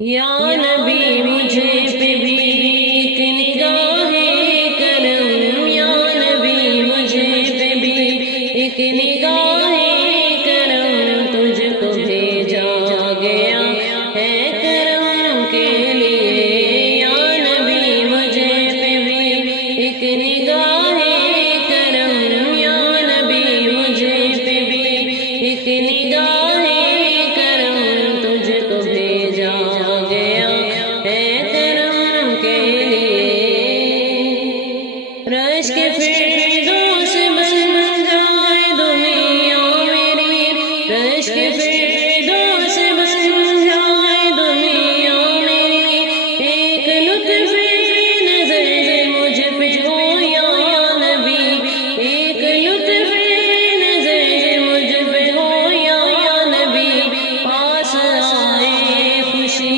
یا نبی مجھے پہ بھی ایک نگاہ کرم، یا نبی مجھے پہ بھی ایک نگاہ کرم، تجھ کو بھیجا گیا ہے کرم کے لیے، یا نبی مجھے پہ بھی ایک نگاہ کرم، یا نبی مجھے پہ بھی ایک نگاہ کرم، تجھ کو بھیجا گیا ہے کرم کے لیے۔ رشک فردوس بن جائے دنیا میری، رشک فردوس بن جائے دنیا میری، ایک لطف نظر مجھ پہ ہو یا نبی، ایک لطف نظر مجھ پہ ہو یا نبی، پاس آئے خوشی